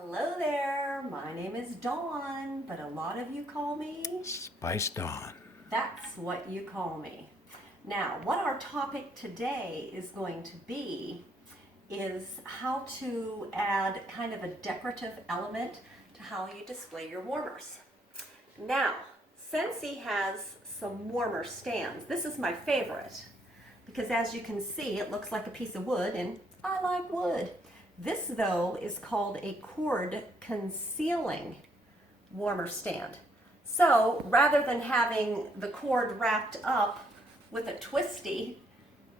Hello there, my name is Dawn, but a lot of you call me Spice Dawn. That's what you call me. Now, what our topic today is going to be is how to add kind of a decorative element to how you display your warmers. Now, Scentsy has some warmer stands. This is my favorite because as you can see, it looks like a piece of wood and I like wood. This, though, is called a cord concealing warmer stand. So rather than having the cord wrapped up with a twisty,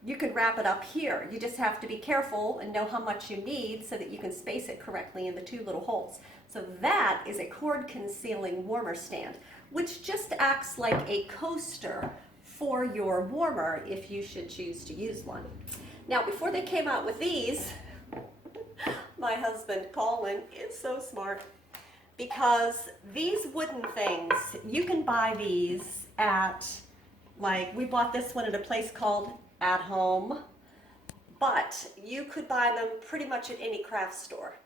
you can wrap it up here. You just have to be careful and know how much you need so that you can space it correctly in the two little holes. So that is a cord concealing warmer stand, which just acts like a coaster for your warmer if you should choose to use one. Now, before they came out with these, my husband, Colin, is so smart because these wooden things, you can buy these at, like, we bought this one at a place called At Home, but you could buy them pretty much at any craft store.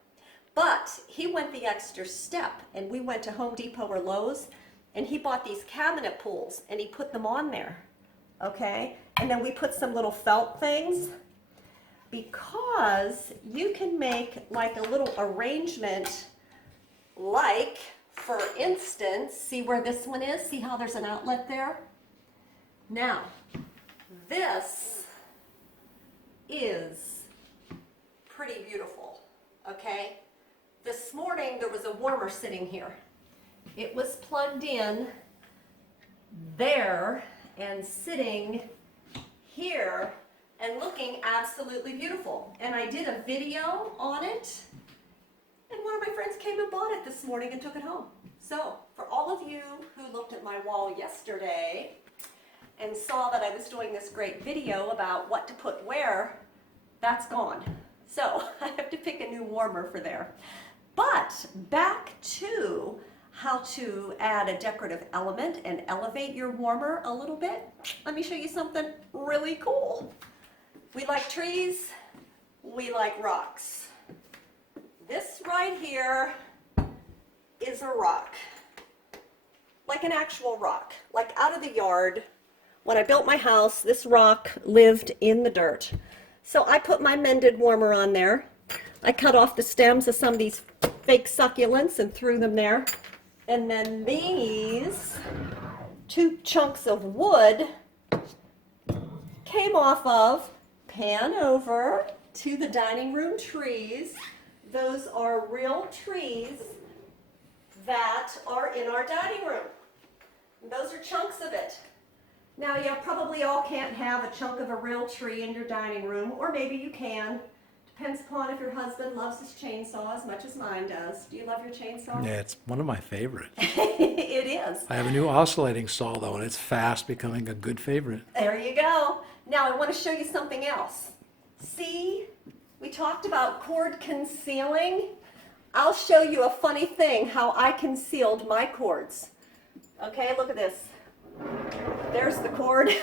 But he went the extra step and we went to Home Depot or Lowe's and he bought these cabinet pulls and he put them on there, okay? And then we put some little felt things, because you can make like a little arrangement, like, for instance, see where this one is? See how there's an outlet there? Now, this is pretty beautiful, okay? This morning there was a warmer sitting here. It was plugged in there and sitting here and looking absolutely beautiful. And I did a video on it, and one of my friends came and bought it this morning and took it home. So, for all of you who looked at my wall yesterday and saw that I was doing this great video about what to put where, that's gone. So, I have to pick a new warmer for there. But, back to how to add a decorative element and elevate your warmer a little bit. Let me show you something really cool. We like trees, we like rocks. This right here is a rock, like an actual rock, like out of the yard. When I built my house, this rock lived in the dirt. So I put my mended warmer on there. I cut off the stems of some of these fake succulents and threw them there. And then these two chunks of wood came off of, pan over to the dining room trees. Those are real trees that are in our dining room. Those are chunks of it. Now, you probably all can't have a chunk of a real tree in your dining room, or maybe you can. Depends upon if your husband loves his chainsaw as much as mine does. Do you love your chainsaw? Yeah, it's one of my favorites. It is. I have a new oscillating saw though, and it's fast becoming a good favorite. There you go. Now I want to show you something else. See, we talked about cord concealing. I'll show you a funny thing how I concealed my cords. Okay, look at this. There's the cord.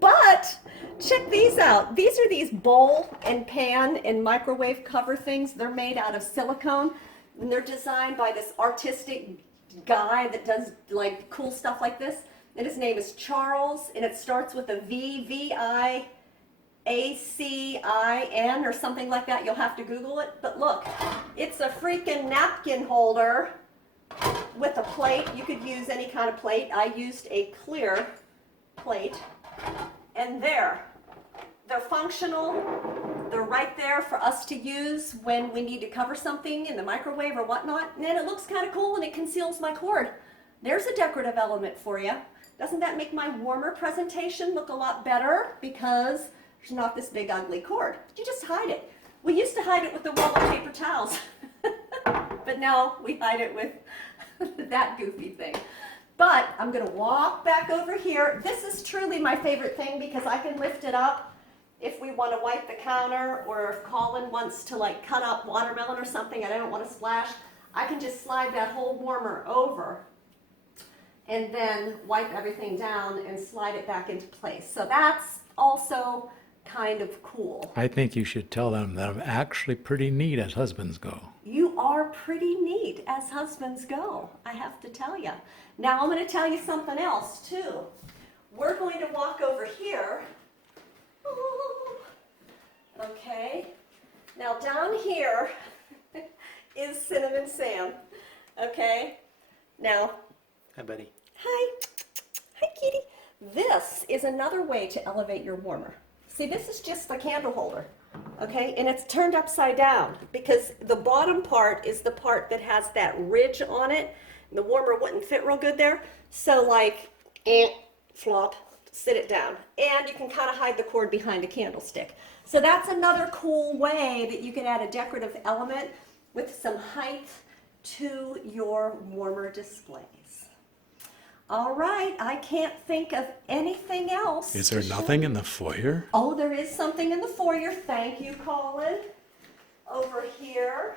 But check these out. These are these bowl and pan and microwave cover things. They're made out of silicone and they're designed by this artistic guy that does like cool stuff like this. And his name is Charles, and it starts with a V, V-I-A-C-I-N or something like that. You'll have to Google it. But look, it's a freaking napkin holder with a plate. You could use any kind of plate. I used a clear plate. And they're functional. They're right there for us to use when we need to cover something in the microwave or whatnot. And then it looks kind of cool and it conceals my cord. There's a decorative element for you. Doesn't that make my warmer presentation look a lot better? Because there's not this big ugly cord. You just hide it. We used to hide it with the roll of paper towels. But now we hide it with that goofy thing. But I'm going to walk back over here. This is truly my favorite thing because I can lift it up if we want to wipe the counter, or if Colin wants to like cut up watermelon or something and I don't want to splash. I can just slide that whole warmer over and then wipe everything down and slide it back into place. So that's also kind of cool. I think you should tell them that I'm actually pretty neat as husbands go. You are pretty neat as husbands go, I have to tell you. Now I'm going to tell you something else too. We're going to walk over here. Okay. Now down here is Cinnamon Sam. Okay. Now. Hi, buddy. Hi. Hi, kitty. This is another way to elevate your warmer. See, this is just the candle holder, okay? And it's turned upside down because the bottom part is the part that has that ridge on it. And the warmer wouldn't fit real good there. So like, flop, sit it down. And you can kind of hide the cord behind a candlestick. So that's another cool way that you can add a decorative element with some height to your warmer displays. All right, I can't think of anything else. Is there nothing in the foyer? Oh, there is something in the foyer. Thank you, Colin. Over here.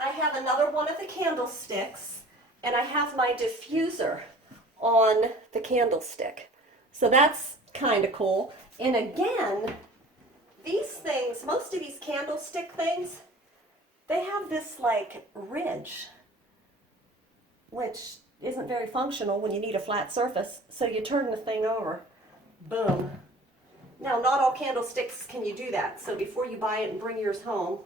I have another one of the candlesticks, and I have my diffuser on the candlestick. So that's kind of cool. And again, these things, most of these candlestick things, they have this like ridge, which isn't very functional when you need a flat surface. So you turn the thing over, boom. Now, not all candlesticks can you do that. So before you buy it and bring yours home,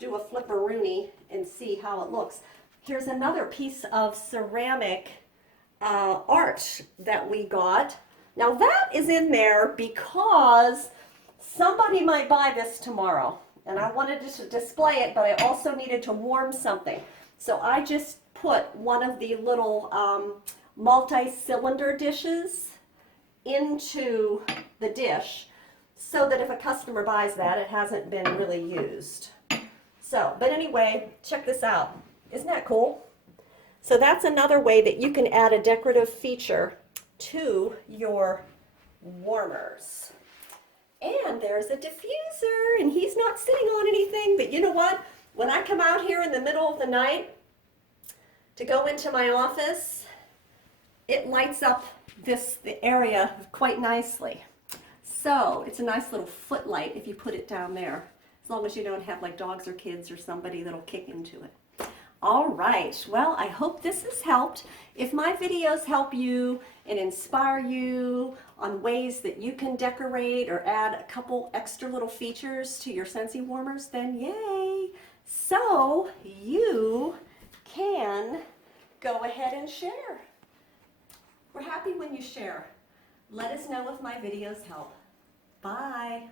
do a flipperoonie and see how it looks. Here's another piece of ceramic art that we got. Now that is in there because somebody might buy this tomorrow. And I wanted to display it, but I also needed to warm something. So I just put one of the little multi-cylinder dishes into the dish so that if a customer buys that, it hasn't been really used. So, but anyway, check this out. Isn't that cool? So that's another way that you can add a decorative feature to your warmers. And there's a diffuser, and he's not sitting on anything, but you know what? When I come out here in the middle of the night to go into my office, it lights up the area quite nicely. So it's a nice little footlight if you put it down there, as long as you don't have like dogs or kids or somebody that'll kick into it. All right, well, I hope this has helped. If my videos help you and inspire you on ways that you can decorate or add a couple extra little features to your Scentsy warmers, then yay! So you can go ahead and share. We're happy when you share. Let us know if my videos help. Bye.